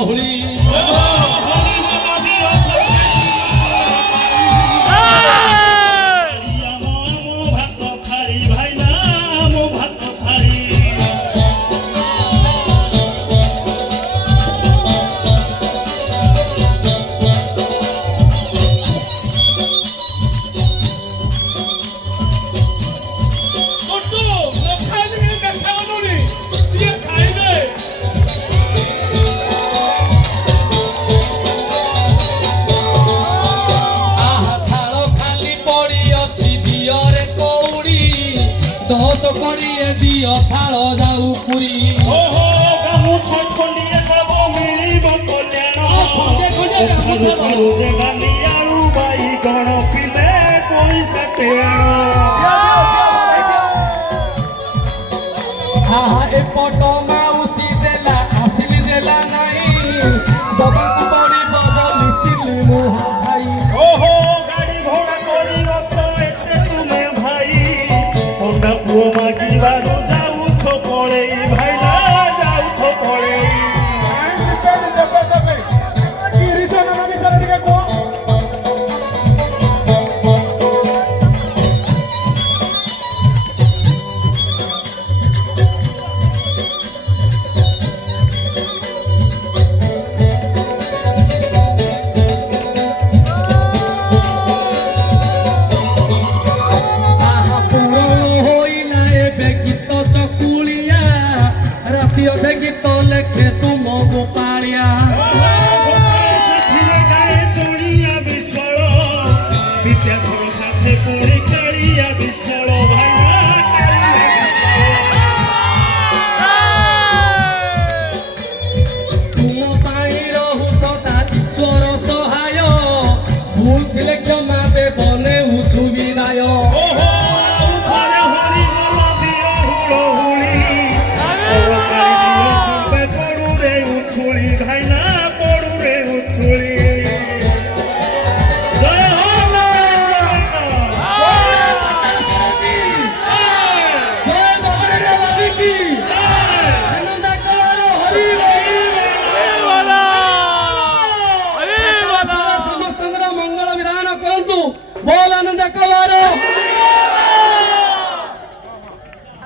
बहुली दस कोड़िए दियो थालो जाऊ पुरी ओहो गामुछा खंडिए खाबो मिलिब कल्याण खारु सारु जे गालियारू बाई गण पिले पैसा टेण हा ए पटो माउसी देला आसिली देला नहीं दबक पड़ी बबली चिल्ली मुहा भाई ओहो गाड़ी घोड़ा करी रखो एते तुमे भाई पंडा पुओ मागिबारो जाउछो पळेई भाइला जाउछो पळेई अधे गीत लेखे तुम गोपालिया विद्याधर साथे पुरी कालिया विशाल तुम पाई रहु सदा ईश्वर सहाय भूल थिले क्षमा देवने उठु विदाय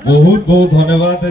बहुत बहुत धन्यवाद।